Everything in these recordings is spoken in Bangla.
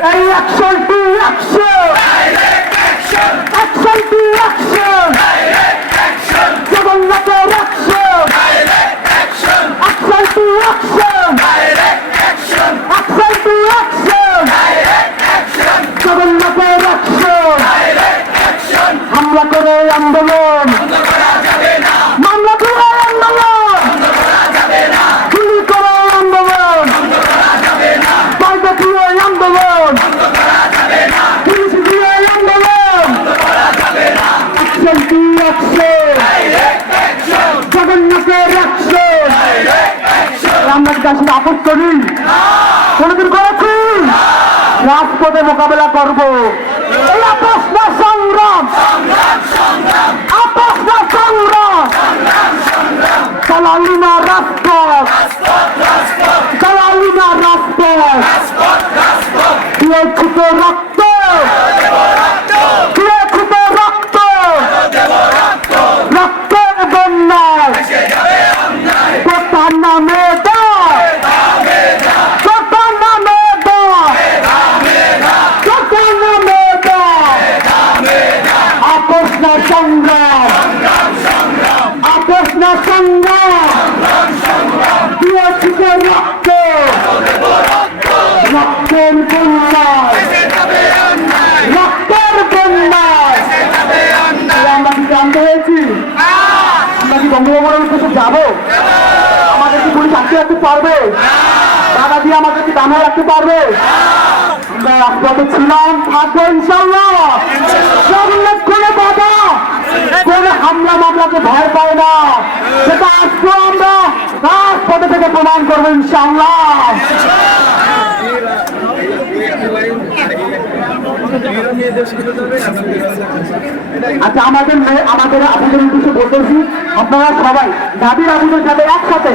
Action to action action to action জগন্নাথের action action to action action to action জগন্নাথের অ্যাকশন হামলা করে আন্দোলন মামলা করে আন্দোলন গুলি করে আন্দোলন বাইরে দিয়ে আন্দোলন পুলিশ দিয়ে আন্দোলন অ্যাকশন টু অ্যাকশন জগন্নাথের অ্যাকশন আমরা কি আসলে কোনদিন করেছি? রাজপথে মোকাবেলা করব। এই আপোষ সংগ্রাম। আপোষ সংগ্রাম। চালালি না রাজপথ। না রাজপথ। আমরা কি বঙ্গভবনের উদ্দেশ্যে যাব? আমাদের কি পুলিশ আটকে রাখতে পারবে? দাদা দিয়ে আমাদের কি দামে রাখতে পারবে? আমরা ভয় পায় না। সেটা প্রমাণ করব ইনশাল্লাহ আচ্ছা আমাদের আমাদের আপনাদের উদ্দেশ্যে বলতেছি, আপনারা সবাই দাবির আবুদের সাথে একসাথে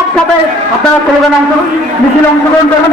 একসাথে আপনারা স্লোগান অংশ মিছিল অংশগ্রহণ করবেন।